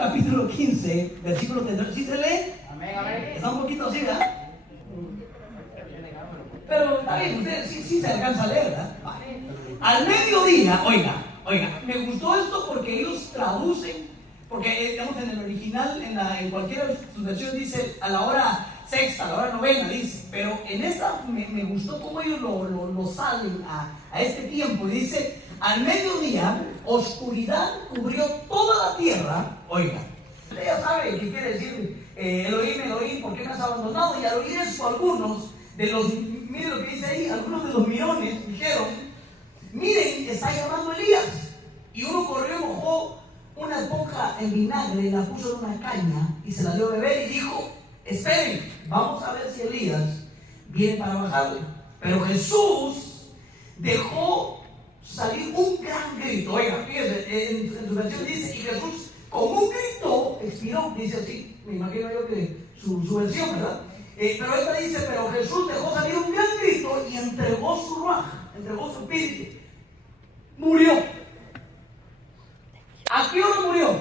capítulo 15, versículo 33. ¿Sí se lee? Amén, amén. Está un poquito así, ¿verdad? Pero está bien, usted sí se alcanza a leer, ¿verdad? Vale. Al mediodía, oiga, me gustó esto porque ellos traducen, porque digamos en el original, en cualquiera de sus versiones dice a la hora sexta, a la hora novena, dice, pero en esta me gustó cómo ellos lo salen a este tiempo, y dice, al mediodía, oscuridad cubrió toda la tierra, oiga. Usted ya sabe qué quiere decir Elohim, ¿por qué me has abandonado? Y al oír eso, algunos de los, miren lo que dice ahí, algunos de los mirones dijeron, miren, está llamando Elías. Y uno corrió y mojó una esponja en vinagre, la puso en una caña y se la dio a beber y dijo, esperen, vamos a ver si Elías viene para bajarle. Pero Jesús dejó salir un gran grito. Oiga, fíjense, en su versión dice, y Jesús con un grito expiró, dice así, me imagino yo que su versión, ¿verdad? Pero esta dice, pero Jesús dejó salir un gran grito y entregó su ruaj, entregó su espíritu. Murió. ¿A qué hora murió?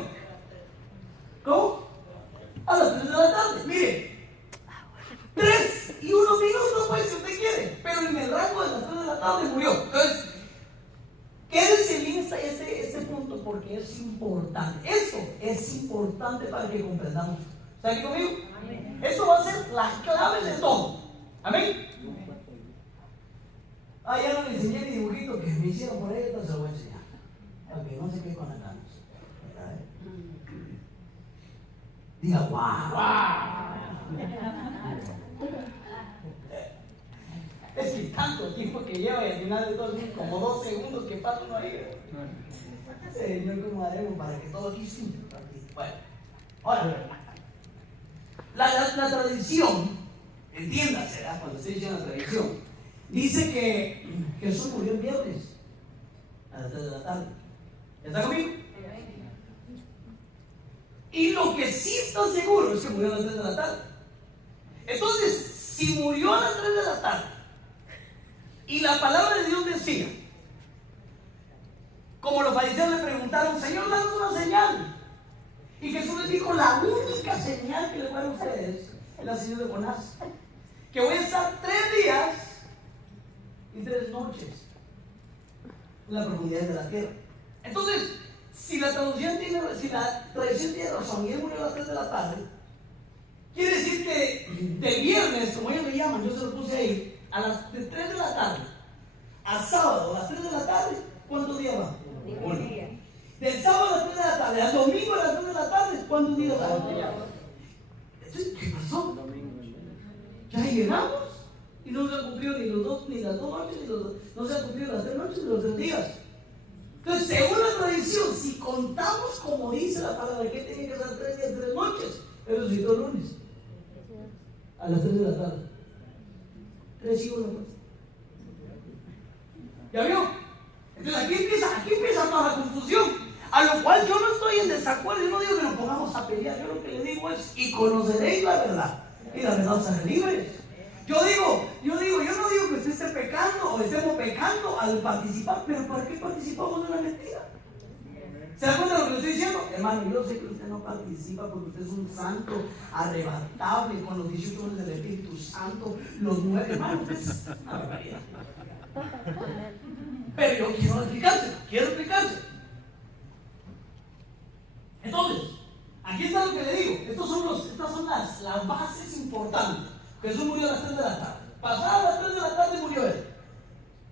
¿Cómo? A las 3 de la tarde. Mire, 3 y 1 minuto, pues, si usted quiere. Pero en el rango de las 3 de la tarde murió. Entonces, quédese bien este punto porque es importante. Esto es importante para que comprendamos. ¿Está aquí conmigo? Amén. Esto va a ser la clave de todo. Amén. Ya no le enseñé mi dibujito que me hicieron por ahí, entonces se lo voy a enseñar. Ok, no sé qué con las manos. Diga, wow. Es que tanto tiempo que lleva y al final de todo, como 2 segundos que pasa uno ahí. Señor, ¿cómo haremos para que todo aquí simple? Bueno, ahora, la tradición, entiéndase, ¿verdad? Cuando estoy diciendo la tradición, dice que Jesús murió el viernes a las 3 de la tarde. ¿Está conmigo? Y lo que sí está seguro es que murió a las 3 de la tarde. Entonces, si murió a las 3 de la tarde y la palabra de Dios decía, como los fariseos le preguntaron, Señor, danos una señal. Y Jesús les dijo, la única señal que les voy a dar a ustedes es la señal de Jonás. Que voy a estar 3 días y 3 noches en la profundidad de la tierra. Entonces, si la tradición tiene razón y él murió a las 3 de la tarde, quiere decir que del viernes, como ellos le llaman, yo se lo puse ahí, a las 3 de la tarde, a sábado a las 3 de la tarde, ¿cuántos días va? 1. Del sábado a las 3 de la tarde, al domingo a las 3 de la tarde, ¿cuántos días va? ¿Qué pasó? Ya llegamos y no se han cumplido ni las 2 noches, no se han cumplido las 3 noches ni los 3 días. Entonces, según la tradición, si contamos como dice la palabra, que tiene que ser 3 días, 3 noches, él resucitó el lunes a las 3 de la tarde. 3 y 1, pues. ¿Ya vio? Entonces aquí empieza toda la confusión. A lo cual yo no estoy en desacuerdo. Yo no digo que nos pongamos a pelear. Yo lo que le digo es, y conoceréis la verdad, y la verdad os hará libres. Yo no digo que usted esté pecando o estemos pecando al participar, pero ¿para qué participamos de la mentira? ¿Se da cuenta de lo que le estoy diciendo? Hermano, yo sé que usted no participa porque usted es un santo arrebatable con los 18 dones del Espíritu Santo, los 9 hermanos, es una barbaridad. Pero yo quiero explicarse. Entonces, aquí está lo que le digo. Estas son las bases importantes. Jesús murió a las 3 de la tarde. Pasadas las 3 de la tarde murió él.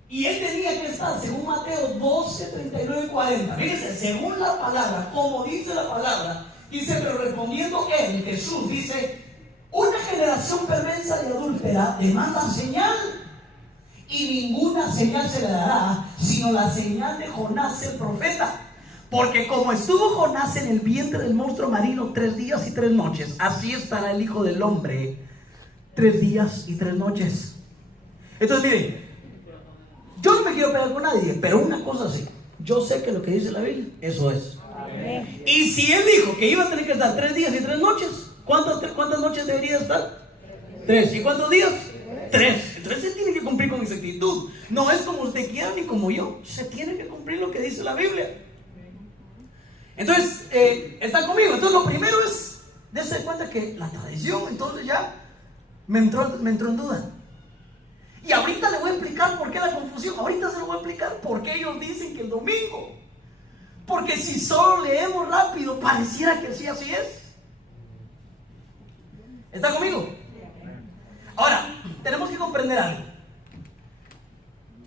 Y él tenía que estar, según Mateo 12, 39 y 40. Fíjense, según la palabra, como dice la palabra, dice, pero respondiendo él, Jesús, dice, una generación perversa y adúltera demanda señal, y ninguna señal se le dará, sino la señal de Jonás el profeta. Porque como estuvo Jonás en el vientre del monstruo marino 3 días y 3 noches, así estará el Hijo del Hombre 3 días y 3 noches. Entonces, miren, yo no me quiero pelear con nadie, pero una cosa sí, yo sé que lo que dice la Biblia, eso es. Amén. Y si él dijo que iba a tener que estar 3 días y 3 noches, ¿cuántas noches debería estar? 3. ¿Y cuántos días? 3. Entonces se tiene que cumplir con exactitud. No es como usted quiera ni como yo. Se tiene que cumplir lo que dice la Biblia. Entonces, ¿están conmigo? Entonces lo primero es darse cuenta que la tradición, entonces ya me entró en duda. Y ahorita le voy a explicar por qué la confusión. Ahorita se lo voy a explicar por qué ellos dicen que el domingo. Porque si solo leemos rápido, pareciera que sí, así es. ¿Está conmigo? Ahora, tenemos que comprender algo.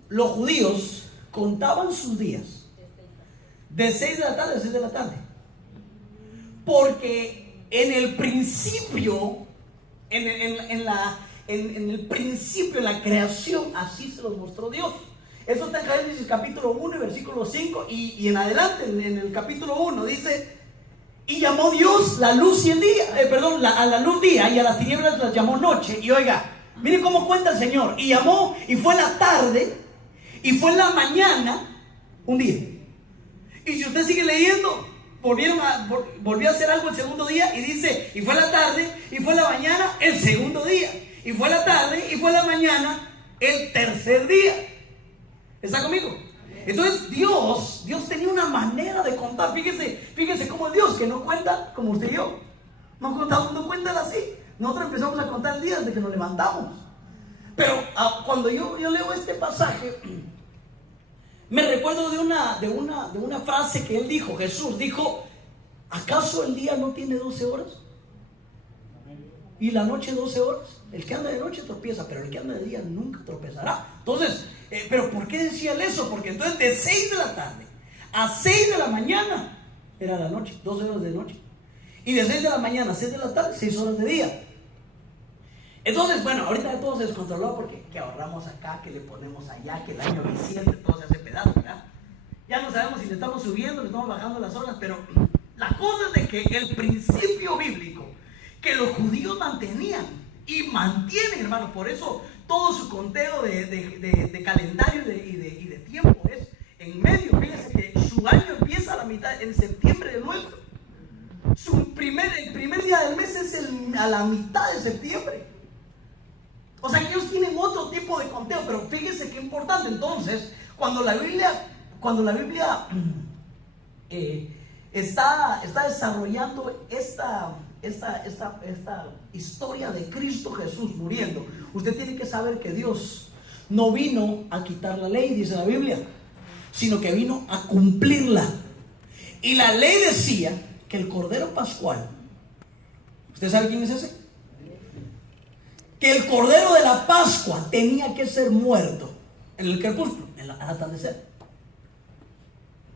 Los judíos contaban sus días de 6 de la tarde a 6 de la tarde. Porque en el principio, en el principio, en la creación, así se los mostró Dios. Eso está en Génesis capítulo 1 y versículo 5 y en adelante, en el capítulo 1 dice: y llamó Dios la luz y el día, a la luz día, y a las tinieblas las llamó noche. Y oiga, mire cómo cuenta el Señor. Y llamó, y fue la tarde, y fue la mañana, un día. Y si usted sigue leyendo, volvió a hacer algo el segundo día, y dice: y fue la tarde, y fue la mañana, el segundo día. Y fue la tarde, y fue la mañana, el tercer día. ¿Está conmigo? Entonces Dios tenía una manera de contar. Fíjese cómo es Dios, que no cuenta como usted y yo. No cuentan así. Nosotros empezamos a contar el día desde que nos levantamos. Pero cuando yo leo este pasaje, me recuerdo de una frase que él dijo. Jesús dijo: ¿acaso el día no tiene 12 horas? ¿Y la noche 12 horas? El que anda de noche tropieza, pero el que anda de día nunca tropezará. Entonces, ¿pero por qué decía él eso? Porque entonces de 6 de la tarde a 6 de la mañana era la noche, 12 horas de noche. Y de 6 de la mañana a 6 de la tarde, 6 horas de día. Entonces, bueno, ahorita todo se descontroló porque que ahorramos acá, que le ponemos allá, que el año bisiesto, todo se hace pedazo, ¿verdad? Ya no sabemos si le estamos subiendo, le estamos bajando las horas, pero la cosa es de que el principio bíblico que los judíos mantenían y mantienen, hermano, por eso todo su conteo de calendario y de tiempo es en medio. Fíjense que su año empieza a la mitad, en septiembre del nuestro. El primer día del mes es a la mitad de septiembre. O sea que ellos tienen otro tipo de conteo, pero fíjense qué importante. Entonces, cuando la Biblia está desarrollando esta historia de Cristo Jesús muriendo, usted tiene que saber que Dios no vino a quitar la ley, dice la Biblia, sino que vino a cumplirla. Y la ley decía que el Cordero Pascual, ¿usted sabe quién es ese? Que el Cordero de la Pascua tenía que ser muerto en el crepúsculo, al atardecer.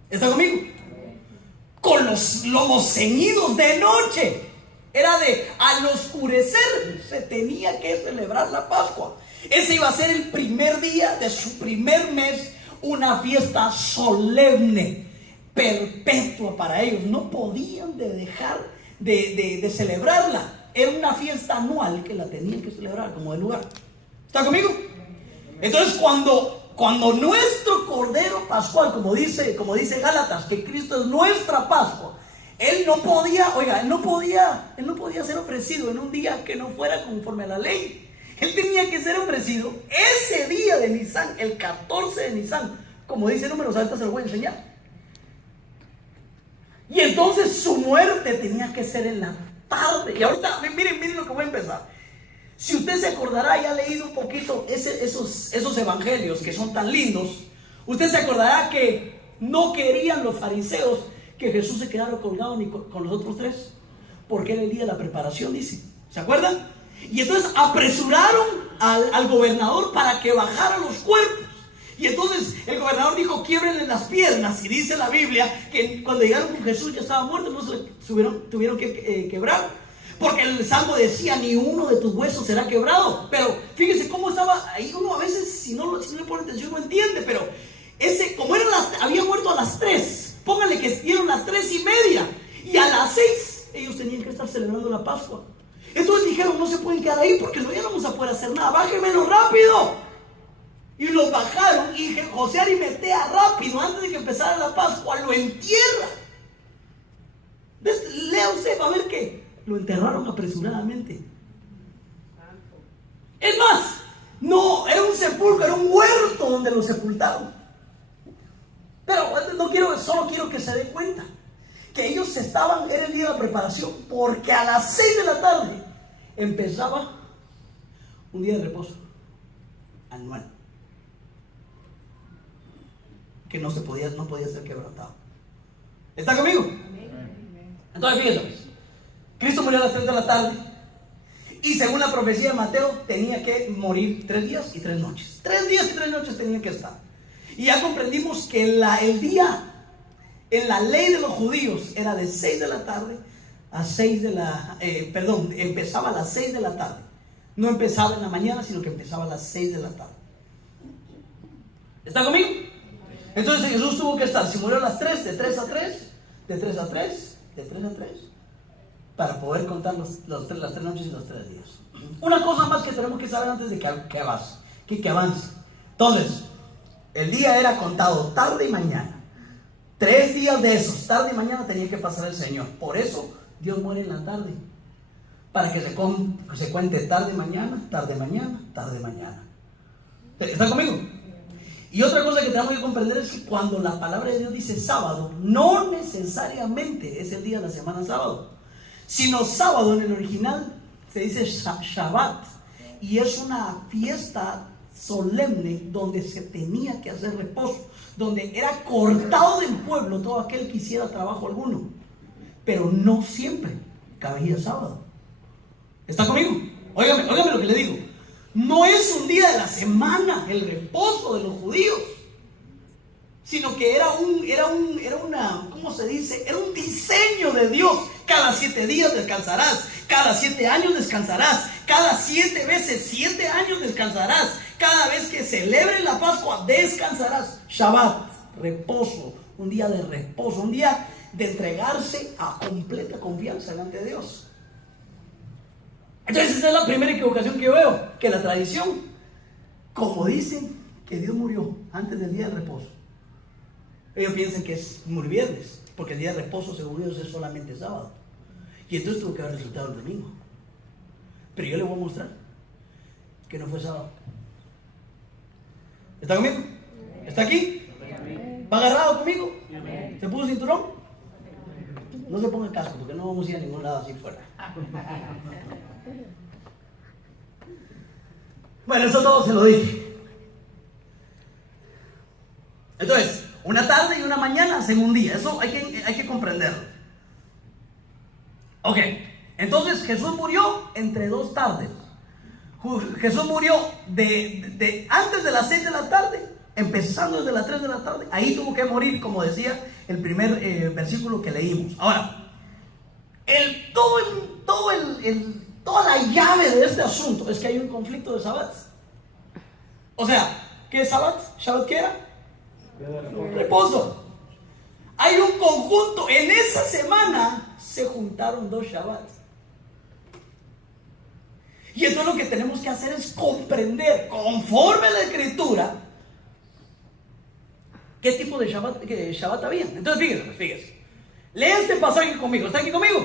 ¿Está conmigo? Con los lomos ceñidos de noche. Era al oscurecer se tenía que celebrar la Pascua. Ese iba a ser el primer día de su primer mes, una fiesta solemne, perpetua para ellos. No podían dejar de celebrarla. Era una fiesta anual que la tenían que celebrar como de lugar. ¿Está conmigo? Entonces cuando nuestro Cordero Pascual, como dice Gálatas, que Cristo es nuestra Pascua, Él no podía ser ofrecido en un día que no fuera conforme a la ley. Él tenía que ser ofrecido ese día de Nisan, el 14 de Nisan, como dice Números, ahorita se lo voy a enseñar. Y entonces su muerte tenía que ser en la tarde. Y ahorita, miren lo que voy a empezar. Si usted se acordará y ha leído un poquito esos evangelios que son tan lindos, usted se acordará que no querían los fariseos que Jesús se quedara colgado ni con los otros tres, porque era el día de la preparación, dice. ¿Se acuerdan? Y entonces apresuraron al gobernador para que bajara los cuerpos. Y entonces el gobernador dijo: quiébrenle las piernas. Y dice la Biblia que cuando llegaron con Jesús ya estaba muerto, no se tuvieron que quebrar, porque el Salmo decía: ni uno de tus huesos será quebrado. Pero fíjese cómo estaba ahí. Uno a veces, si no le pone atención, no entiende. Pero como había muerto a las 3, póngale que dieron las 3:30, y a las 6 ellos tenían que estar celebrando la Pascua. Entonces dijeron: no se pueden quedar ahí porque no, ya no vamos a poder hacer nada, bájenmelo rápido. Y los bajaron, y José Arimatea rápido, antes de que empezara la Pascua, lo entierra. Lea usted, va a ver que lo enterraron apresuradamente. Es más, no era un sepulcro, era un huerto donde lo sepultaron. Pero solo quiero que se dé cuenta que ellos estaban, era el día de la preparación, porque a las 6 de la tarde empezaba un día de reposo anual, que no podía ser quebrantado. ¿Está conmigo? Entonces fíjense, Cristo murió a las 3 de la tarde y según la profecía de Mateo tenía que morir 3 días y 3 noches. 3 días y 3 noches tenían que estar. Y ya comprendimos que el día en la ley de los judíos era de 6 de la tarde a 6 de la... empezaba a las 6 de la tarde. No empezaba en la mañana, sino que empezaba a las 6 de la tarde. ¿Está conmigo? Entonces Jesús tuvo que estar, si murió a las 3, de 3 a 3, de 3 a 3, de 3 a 3, para poder contar las 3 noches y los 3 días. Una cosa más que tenemos que saber antes de que avance. Entonces, el día era contado tarde y mañana. 3 días de esos, tarde y mañana, tenía que pasar el Señor. Por eso Dios muere en la tarde, para que se cuente tarde, mañana, tarde, mañana, tarde, mañana. ¿Está conmigo? Y otra cosa que tenemos que comprender es que cuando la palabra de Dios dice sábado, no necesariamente es el día de la semana sábado, sino sábado en el original se dice Shabbat, y es una fiesta solemne donde se tenía que hacer reposo, donde era cortado del pueblo todo aquel que hiciera trabajo alguno, pero no siempre cabía sábado. ¿Está conmigo? Óigame lo que le digo. No es un día de la semana el reposo de los judíos, sino que era una, ¿cómo se dice? Era un diseño de Dios. Cada 7 días descansarás, cada 7 años descansarás, cada 7 veces 7 años descansarás, cada vez que celebre la Pascua descansarás. Shabbat, reposo, un día de reposo, un día de entregarse a completa confianza delante de Dios. Entonces esa es la primera equivocación que yo veo, que la tradición, como dicen que Dios murió antes del día de reposo, ellos piensan que murió viernes, porque el día de reposo según ellos es solamente sábado, y entonces tuvo que haber resultado el domingo. Pero yo le voy a mostrar que no fue sábado. ¿Está conmigo? ¿Está aquí? ¿Va agarrado conmigo? ¿Se puso cinturón? No se ponga casco, porque no vamos a ir a ningún lado así fuera. Bueno, eso todo se lo dije. Entonces, una tarde y una mañana hacen un día. Eso hay que comprenderlo. Ok, entonces Jesús murió entre 2 tardes. Jesús murió antes de las 6 de la tarde, empezando desde las 3 de la tarde. Ahí tuvo que morir, como decía el primer versículo que leímos. Ahora, toda la llave de este asunto es que hay un conflicto de sabbats. O sea, ¿qué es sabbat? ¿Shabbat qué era? Reposo. Hay un conjunto. En esa semana se juntaron 2 shabbats. Y entonces lo que tenemos que hacer es comprender, conforme a la escritura, qué tipo de Shabbat había. Entonces fíjese. Lea este pasaje conmigo. ¿Está aquí conmigo?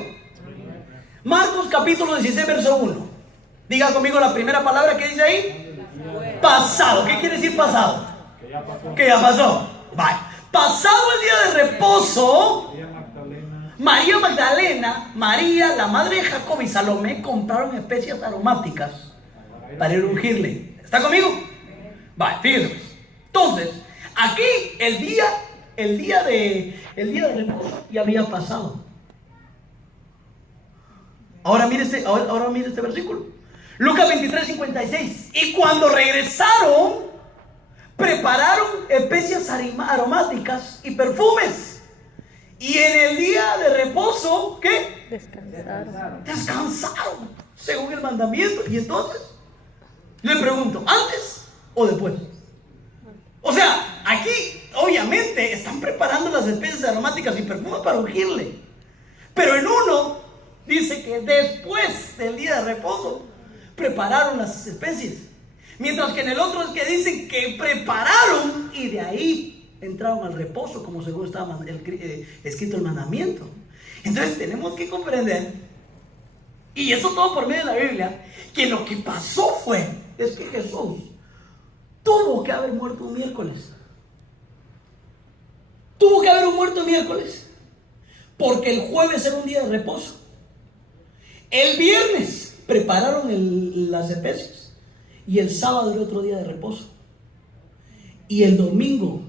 Marcos capítulo 16, verso 1. Diga conmigo la primera palabra que dice ahí. Pasado. ¿Qué quiere decir pasado? Que ya pasó. Vale. Pasado el día de reposo, María Magdalena, María, la madre de Jacob y Salomé compraron especias aromáticas para ir a ungirle. ¿Está conmigo? Vale, fíjense. Entonces, aquí el día de reposo ya había pasado. Ahora mire este versículo. Lucas 23, 56. Y cuando regresaron, prepararon especias aromáticas y perfumes. Y en el día de reposo, ¿qué? Descansaron, según el mandamiento. Y entonces, le pregunto, ¿antes o después? O sea, aquí, obviamente, están preparando las especias aromáticas y perfumes para ungirle. Pero en uno, dice que después del día de reposo, prepararon las especies. Mientras que en el otro es que dicen que prepararon y de ahí entraron al reposo, como según estaba escrito el mandamiento. Entonces tenemos que comprender, y eso todo por medio de la Biblia, que lo que pasó es que Jesús tuvo que haber muerto un miércoles. Tuvo que haber muerto un miércoles. porque el jueves era un día de reposo. El viernes prepararon las especias y el sábado era otro día de reposo. Y el domingo,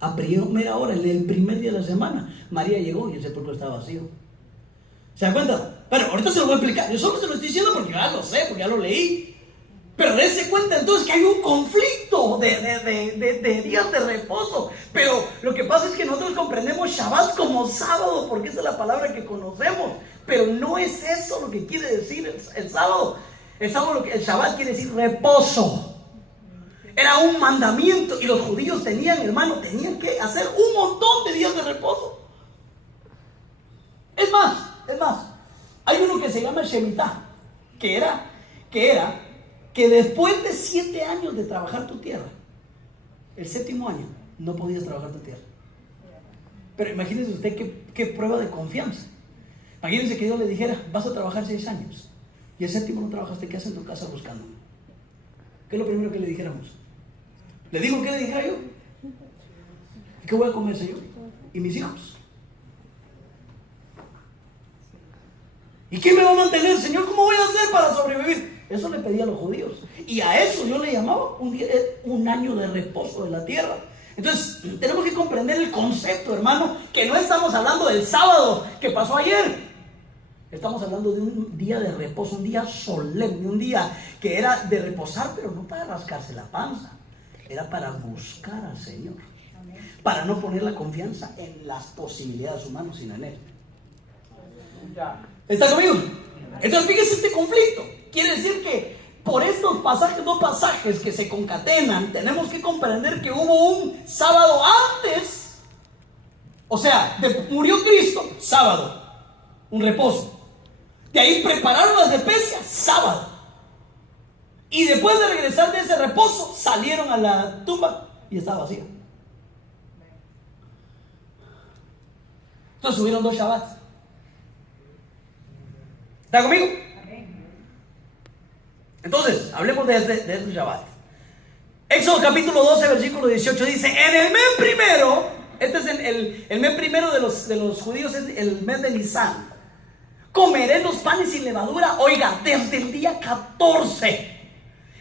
a primera hora, en el primer día de la semana, María llegó y el sepulcro estaba vacío. ¿Se dan cuenta? Bueno, ahorita se lo voy a explicar. Yo solo se lo estoy diciendo porque ya lo sé, porque ya lo leí. Pero dése cuenta entonces que hay un conflicto de días de reposo. Pero lo que pasa es que nosotros comprendemos Shabbat como sábado, porque esa es la palabra que conocemos. Pero no es eso lo que quiere decir el sábado. El Shabbat quiere decir reposo. Era un mandamiento y los judíos tenían que hacer un montón de días de reposo. Es más, hay uno que se llama Shemitah, que era que después de 7 años de trabajar tu tierra, el 7º año no podías trabajar tu tierra. Pero imagínese usted qué prueba de confianza. Imagínense que Dios le dijera, vas a trabajar 6 años y el 7º no trabajaste, ¿qué haces en tu casa buscándome? ¿Qué es lo primero que le dijéramos? ¿Le digo qué le dijera yo? ¿Qué voy a comer, Señor? ¿Y mis hijos? ¿Y quién me va a mantener, Señor? ¿Cómo voy a hacer para sobrevivir? Eso le pedía a los judíos. Y a eso yo le llamaba un año de reposo de la tierra. Entonces, tenemos que comprender el concepto, hermano, que no estamos hablando del sábado que pasó ayer. Estamos hablando de un día de reposo, un día solemne, un día que era de reposar, pero no para rascarse la panza. Era para buscar al Señor. Para no poner la confianza en las posibilidades humanas, sino en Él. ¿Está conmigo? Entonces, fíjese este conflicto. Quiere decir que por estos pasajes, 2 pasajes que se concatenan, tenemos que comprender que hubo un sábado antes. O sea, murió Cristo, sábado, un reposo. De ahí prepararon las especias, sábado. Y después de regresar de ese reposo, salieron a la tumba y estaba vacía. Entonces subieron 2 Shabbats. ¿Está conmigo? Entonces, hablemos de este Shabbat. Éxodo capítulo 12, versículo 18 dice: en el mes primero, este es el mes primero de los judíos, es el mes de Nisan, comeré los panes sin levadura, oiga, desde el día 14.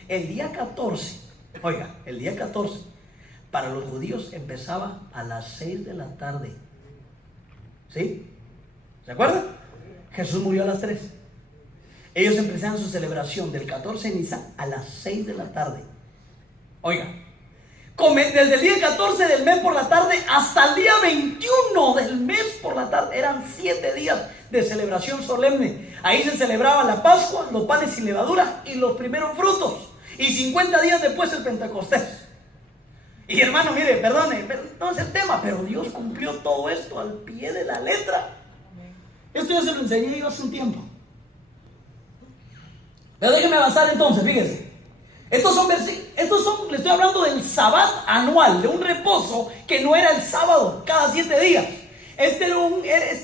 El día 14, oiga, el día 14, para los judíos empezaba a las 6 de la tarde. ¿Sí? ¿Se acuerdan? Jesús murió a las 3. Ellos empezaron su celebración del 14 de Nisan a las 6 de la tarde. Oiga, desde el día 14 del mes por la tarde hasta el día 21 del mes por la tarde, eran 7 días de celebración solemne. Ahí se celebraba la Pascua, los panes sin levadura y los primeros frutos. Y 50 días después el Pentecostés. Y hermano, mire, perdone, no es el tema, pero Dios cumplió todo esto al pie de la letra. Esto ya se lo enseñé yo hace un tiempo. Pero déjenme avanzar entonces, fíjense. Estos son, le estoy hablando del Sabbat anual, de un reposo que no era el sábado, cada 7 días. Este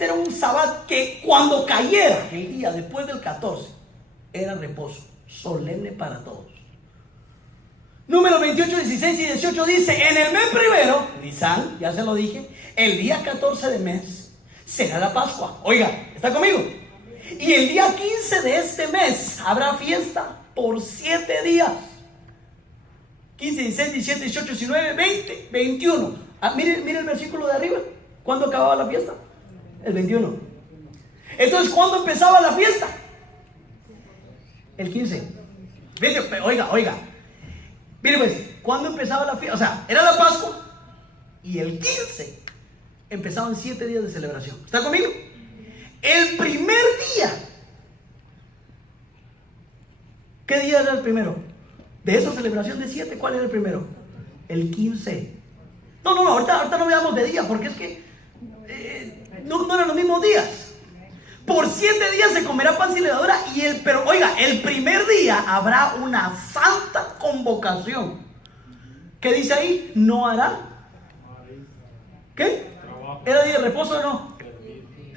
era un Sabbat que cuando cayera el día después del 14, era reposo, solemne para todos. Número 28, 16 y 18 dice: en el mes primero, Nisan, ya se lo dije, el día 14 de mes, será la Pascua. Oiga, ¿está conmigo? Y el día 15 de este mes habrá fiesta por 7 días. 15, 16, 17, 18, 19, 20, 21. Mire el versículo de arriba. ¿Cuándo acababa la fiesta? El 21. Entonces, ¿cuándo empezaba la fiesta? El 15. Oiga. Mire pues, ¿cuándo empezaba la fiesta? O sea, era la Pascua y el 15 empezaban 7 días de celebración. ¿Está conmigo? El primer día. ¿Qué día era el primero? De esa celebración de 7, ¿cuál era el primero? El 15. No, ahorita no veamos de día, porque es que no eran los mismos días. Por 7 días se comerá pan sin levadura, pero oiga, el primer día habrá una santa convocación. ¿Qué dice ahí? No hará. ¿Qué? ¿Era día de reposo o no?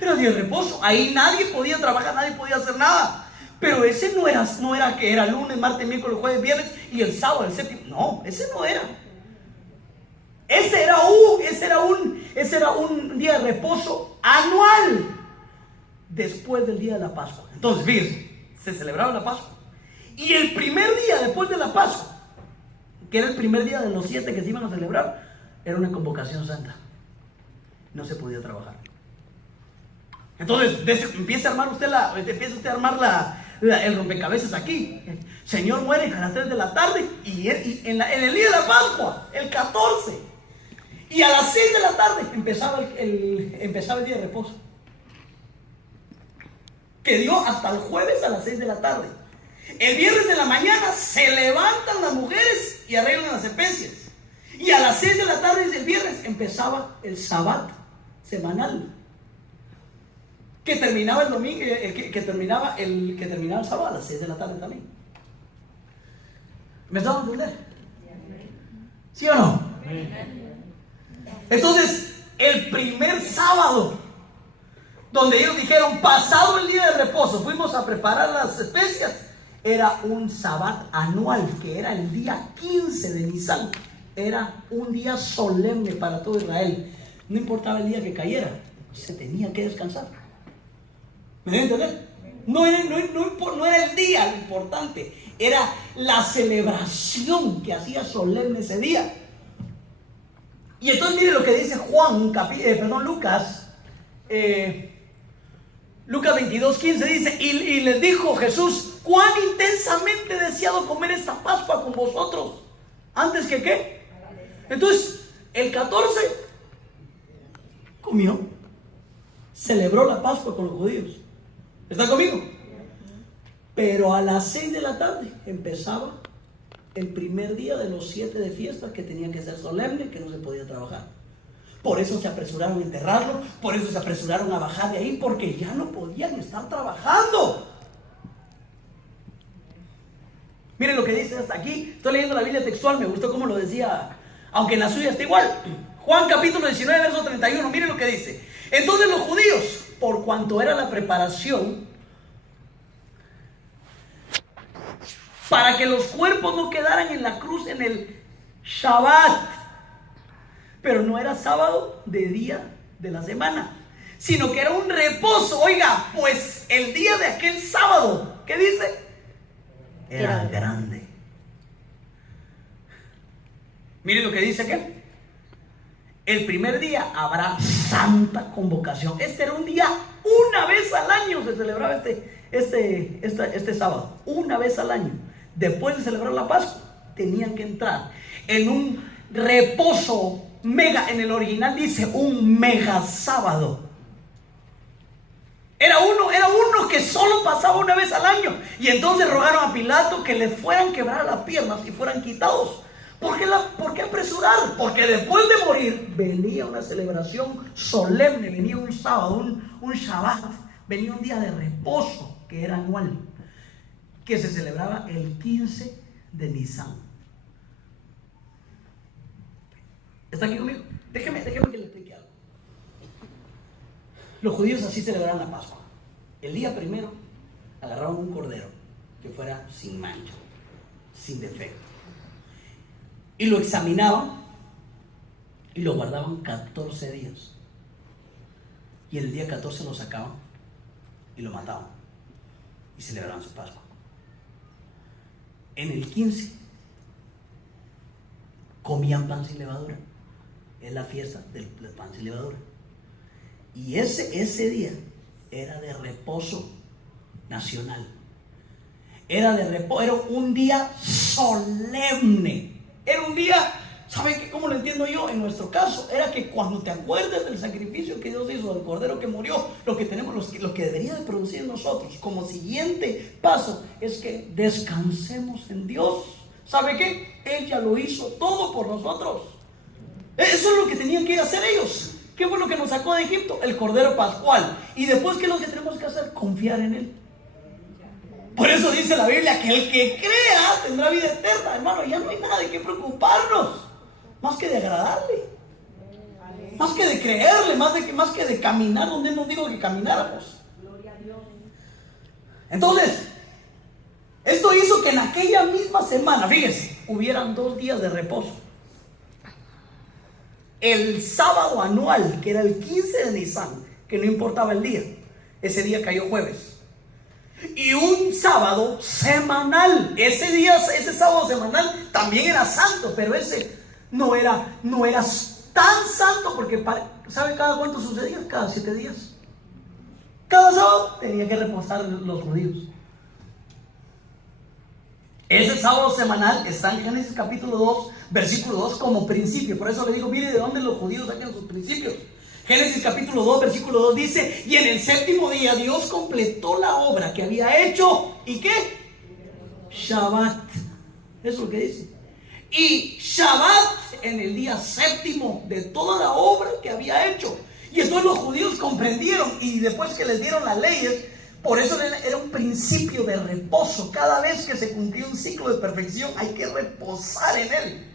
Era día de reposo. Ahí nadie podía trabajar, nadie podía hacer nada. Pero ese no era que era lunes, martes, miércoles, jueves, viernes y el sábado, el séptimo. No, ese no era. Ese era un día de reposo anual después del día de la Pascua. Entonces, fíjense, se celebraba la Pascua. Y el primer día después de la Pascua, que era el primer día de los 7 que se iban a celebrar, era una convocación santa. No se podía trabajar. Entonces, empieza usted a armar el rompecabezas aquí. El Señor muere a las 3 de la tarde y en el día de la Pascua, el 14. Y a las 6 de la tarde empezaba el día de reposo, que dio hasta el jueves a las 6 de la tarde. El viernes de la mañana se levantan las mujeres y arreglan las especias. Y a las 6 de la tarde del viernes empezaba el Sabbat semanal, que terminaba el domingo, que terminaba el sábado a las 6 de la tarde también. ¿Me están a entender? ¿Sí o no? Entonces, el primer sábado, donde ellos dijeron, pasado el día de reposo, fuimos a preparar las especias, era un Sabbat anual, que era el día 15 de Nisan. Era un día solemne para todo Israel. No importaba el día que cayera, se tenía que descansar. ¿Me deben entender? No era el día lo importante, era la celebración que hacía solemne ese día. Y entonces mire lo que dice Lucas. Lucas 22:15 dice, y les dijo Jesús, cuán intensamente he deseado comer esta Pascua con vosotros. ¿Antes que qué? Entonces, el 14 comió, celebró la Pascua con los judíos. ¿Está conmigo? Pero a las 6 de la tarde empezaba el primer día de los 7 de fiesta, que tenían que ser solemne, que no se podía trabajar. Por eso se apresuraron a enterrarlo, por eso se apresuraron a bajar de ahí, porque ya no podían estar trabajando. Miren lo que dice hasta aquí. Estoy leyendo la Biblia textual, me gustó cómo lo decía, aunque en la suya está igual. Juan capítulo 19, verso 31, miren lo que dice. Entonces los judíos, por cuanto era la preparación para que los cuerpos no quedaran en la cruz en el Shabbat, pero no era sábado de día de la semana, sino que era un reposo. Oiga, pues el día de aquel sábado, ¿qué dice? Era grande. Miren lo que dice aquí. El primer día habrá santa convocación. Este era un día, una vez al año se celebraba este sábado, una vez al año. Después de celebrar la Pascua, tenían que entrar en un reposo mega. En el original dice un mega sábado. Era uno que solo pasaba una vez al año. Y entonces rogaron a Pilato que le fueran quebrar las piernas y fueran quitados. ¿Por qué apresurar? Porque después de morir venía una celebración solemne, venía un sábado, un Shabbat, venía un día de reposo que era anual, que se celebraba el 15 de Nisan. ¿Está aquí conmigo? Déjeme que le explique algo. Los judíos así celebraban la Pascua. El día primero agarraban un cordero que fuera sin mancha, sin defecto, y lo examinaban y lo guardaban 14 días. Y el día 14 lo sacaban y lo mataban y celebraban su Pascua. En el 15 comían pan sin levadura. Es la fiesta del pan sin levadura. Y ese día era de reposo nacional. Era un día solemne. Era un día, ¿saben cómo lo entiendo yo? En nuestro caso, era que cuando te acuerdes del sacrificio que Dios hizo, del cordero que murió, lo que debería de producir en nosotros como siguiente paso es que descansemos en Dios. ¿Sabe qué? Él ya lo hizo todo por nosotros. Eso es lo que tenían que hacer ellos. ¿Qué fue lo que nos sacó de Egipto? El cordero pascual. Y después, ¿qué es lo que tenemos que hacer? Confiar en Él. Por eso dice la Biblia que el que crea tendrá vida eterna. Hermano, ya no hay nada de qué preocuparnos, más que de agradarle, más que de creerle, más que de caminar donde Él nos dijo que camináramos. Entonces, esto hizo que en aquella misma semana, fíjense, hubieran 2 días de reposo. el sábado anual, que era el 15 de Nisan, que no importaba el día, ese día cayó jueves. Y un sábado semanal, ese sábado semanal también era santo, pero ese no era tan santo porque, ¿sabe cada cuánto sucedía? Cada 7 días. Cada sábado tenía que reposar los judíos. Ese sábado semanal está en Génesis capítulo 2, versículo 2 como principio. Por eso le digo, mire de dónde los judíos sacan sus principios. Génesis capítulo 2, versículo 2 dice: y en el séptimo día Dios completó la obra que había hecho. ¿Y qué? Shabbat. Eso es lo que dice. Y Shabbat en el día séptimo de toda la obra que había hecho. Y entonces los judíos comprendieron, y después que les dieron las leyes, por eso era un principio de reposo. Cada vez que se cumplía un ciclo de perfección hay que reposar en él.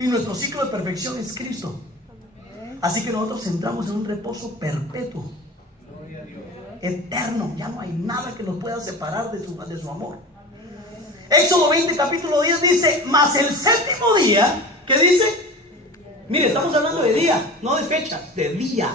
Y nuestro ciclo de perfección es Cristo. Así que nosotros entramos en un reposo perpetuo, eterno. Ya no hay nada que nos pueda separar de su amor. Éxodo 20 capítulo 10 dice: mas el séptimo día, ¿qué dice? Mire, estamos hablando de día, no de fecha, de día.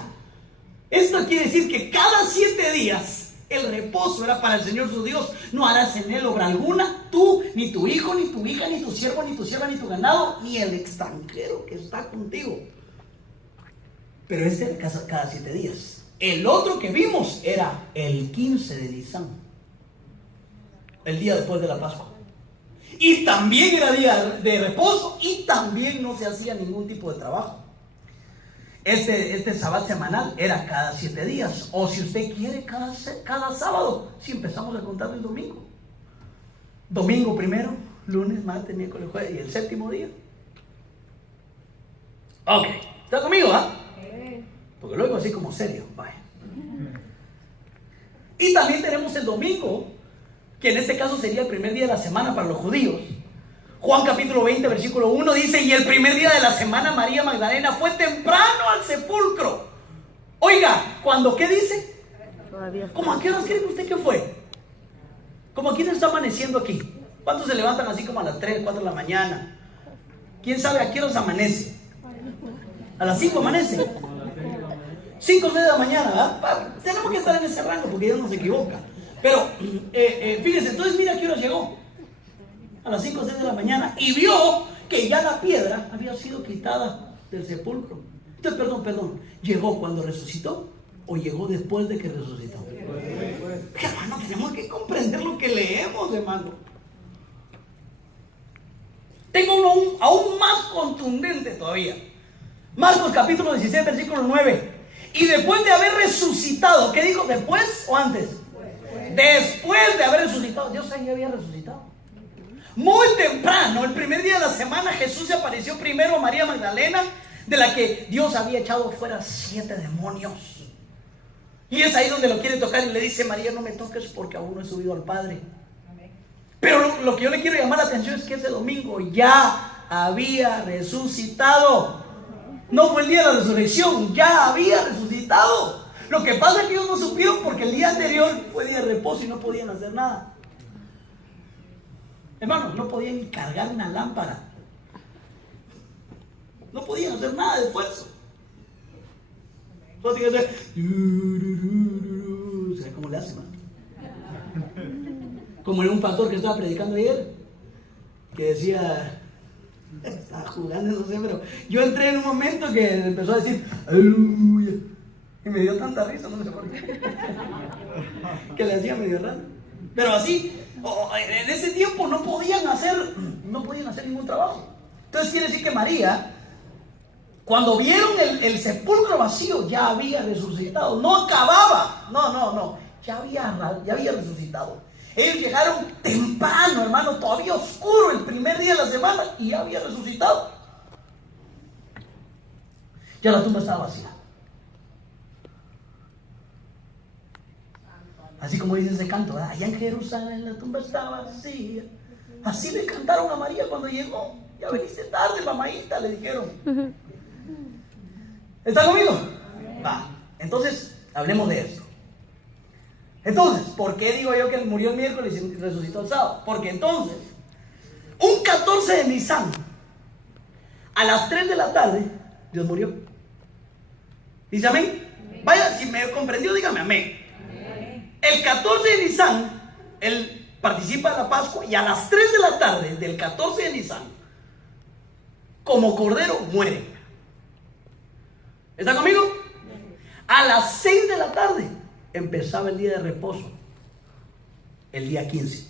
Esto quiere decir que cada 7 días el reposo era para el Señor su Dios. No harás en él obra alguna, tú, ni tu hijo, ni tu hija, ni tu siervo, ni tu sierva, ni tu ganado, ni el extranjero que está contigo. Pero este era cada 7 días. El otro que vimos era el 15 de Nisan, el día después de la Pascua. Y también era día de reposo, y también no se hacía ningún tipo de trabajo. Este Shabbat semanal era cada 7 días, o si usted quiere, cada sábado, si empezamos a contar el domingo. Domingo primero, lunes, martes, miércoles, jueves, y el séptimo día. Ok, ¿está conmigo, Porque luego así como serio, vaya. Y también tenemos el domingo, que en este caso sería el primer día de la semana para los judíos. Juan capítulo 20, versículo 1 dice: y el primer día de la semana María Magdalena fue temprano al sepulcro. Oiga, ¿cuándo qué dice? ¿Cómo a qué horas cree usted que fue? ¿Cómo a quién está amaneciendo aquí? ¿Cuántos se levantan así como a las 3, 4 de la mañana? ¿Quién sabe a qué horas amanece? ¿A las 5 amanece? 5 o 6 de la mañana, ¿verdad? Tenemos que estar en ese rango porque Dios no se equivoca. Pero, fíjense, entonces mira a qué hora llegó. A las 5 o 6 de la mañana, y vio que ya la piedra había sido quitada del sepulcro. Entonces, perdón, ¿llegó cuando resucitó o llegó después de que resucitó? Hermano, tenemos que comprender lo que leemos, hermano. Tengo uno aún más contundente todavía. Marcos capítulo 16, versículo 9. Y después de haber resucitado, ¿qué dijo? ¿Después o antes? Después de haber resucitado. Dios ahí había resucitado. Muy temprano, el primer día de la semana, Jesús se apareció primero a María Magdalena, de la que Dios había echado fuera 7 demonios. Y es ahí donde lo quiere tocar y le dice: María, no me toques porque aún no he subido al Padre. Pero lo que yo le quiero llamar la atención es que ese domingo ya había resucitado. No fue el día de la resurrección, ya había resucitado. Lo que pasa es que ellos no supieron porque el día anterior fue día de reposo y no podían hacer nada. Hermanos, no podían cargar una lámpara. No podían hacer nada de esfuerzo. ¿Sabe cómo le hacen, hermano? Como era un pastor que estaba predicando ayer, que decía, estaba jugando, no sé, pero yo entré en un momento que empezó a decir aleluya, y me dio tanta risa, no sé por qué, que le hacía medio raro. Pero así, en ese tiempo no podían hacer ningún trabajo. Entonces quiere decir que María, cuando vieron el sepulcro vacío, ya había resucitado. No acababa, no, ya había resucitado. Ellos llegaron temprano, hermano, todavía oscuro, el primer día de la semana, y ya había resucitado. Ya la tumba estaba vacía. Así como dice ese canto, allá en Jerusalén la tumba estaba vacía. Así le cantaron a María cuando llegó. Ya veniste tarde, mamáita, le dijeron. ¿Está conmigo? Va. Entonces, hablemos de esto. Entonces, ¿por qué digo yo que él murió el miércoles y resucitó el sábado? Porque entonces, un 14 de Nisan, a las 3 de la tarde, Dios murió. ¿Dice amén? Vaya, si me comprendió, dígame amén. El 14 de Nisan, él participa de la Pascua y a las 3 de la tarde del 14 de Nisan, como cordero, muere. ¿Está conmigo? A las 6 de la tarde empezaba el día de reposo, el día 15.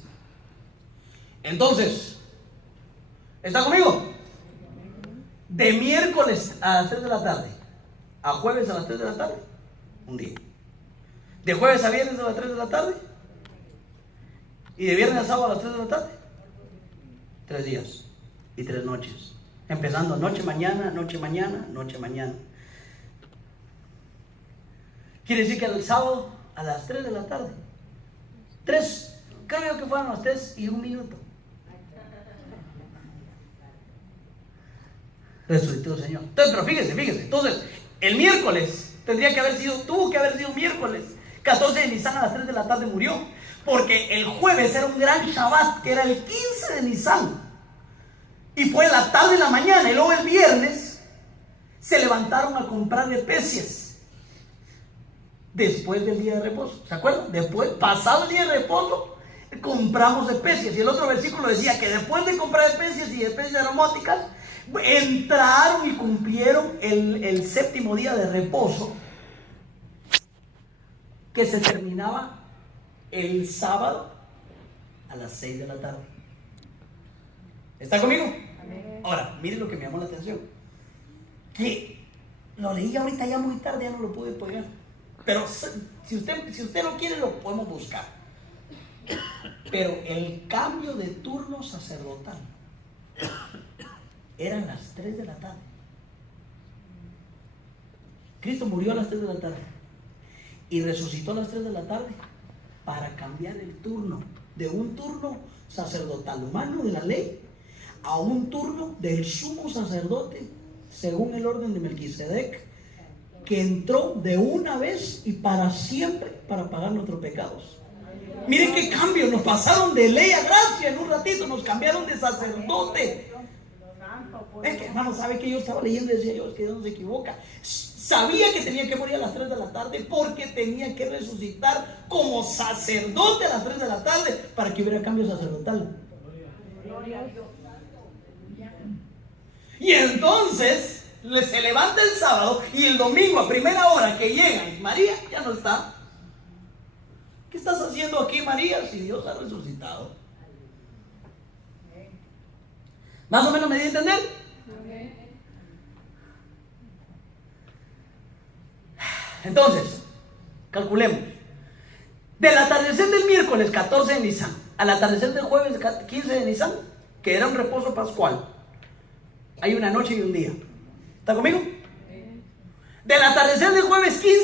Entonces, ¿está conmigo? De miércoles a las 3 de la tarde a jueves a las 3 de la tarde, un día. De jueves a viernes a las 3 de la tarde. Y de viernes a sábado a las 3 de la tarde, 3 días y 3 noches. Empezando noche, mañana, noche, mañana, noche, mañana. Quiere decir que el sábado a las 3 de la tarde, 3, creo que fueron las 3 y 1 minuto. Resucitó el Señor. Entonces, pero fíjese. Entonces, el miércoles tuvo que haber sido miércoles 14 de Nisan a las 3 de la tarde murió. Porque el jueves era un gran Shabbat, que era el 15 de Nisan. Y fue la tarde y la mañana. Y luego el viernes se levantaron a comprar especies. Después del día de reposo. ¿Se acuerdan? Después, pasado el día de reposo, compramos especies. Y el otro versículo decía que después de comprar especies y especies aromáticas, entraron y cumplieron el séptimo día de reposo, que se terminaba el sábado a las 6 de la tarde. ¿Está conmigo? Amén. Ahora, miren lo que me llamó la atención. Que lo leí ahorita ya muy tarde, ya no lo pude pegar. Pero si usted no quiere, lo podemos buscar. Pero el cambio de turno sacerdotal eran las 3 de la tarde. Cristo murió a las 3 de la tarde y resucitó a las 3 de la tarde para cambiar el turno, de un turno sacerdotal humano de la ley a un turno del sumo sacerdote según el orden de Melquisedec, que entró de una vez y para siempre para pagar nuestros pecados. Miren qué cambio, nos pasaron de ley a gracia en un ratito, nos cambiaron de sacerdote. Es que hermano, ¿sabe que yo estaba leyendo y decía yo, es que Dios no se equivoca? Sabía que tenía que morir a las 3 de la tarde porque tenía que resucitar como sacerdote a las 3 de la tarde para que hubiera cambio sacerdotal. Y entonces se levanta el sábado y el domingo a primera hora que llega y María ya no está. ¿Qué estás haciendo aquí, María, si Dios ha resucitado? ¿Más o menos me di a entender? Entonces, calculemos. Del atardecer del miércoles 14 de Nisan al atardecer del jueves 15 de Nisan, que era un reposo pascual, hay una noche y un día. ¿Está conmigo? Del atardecer del jueves 15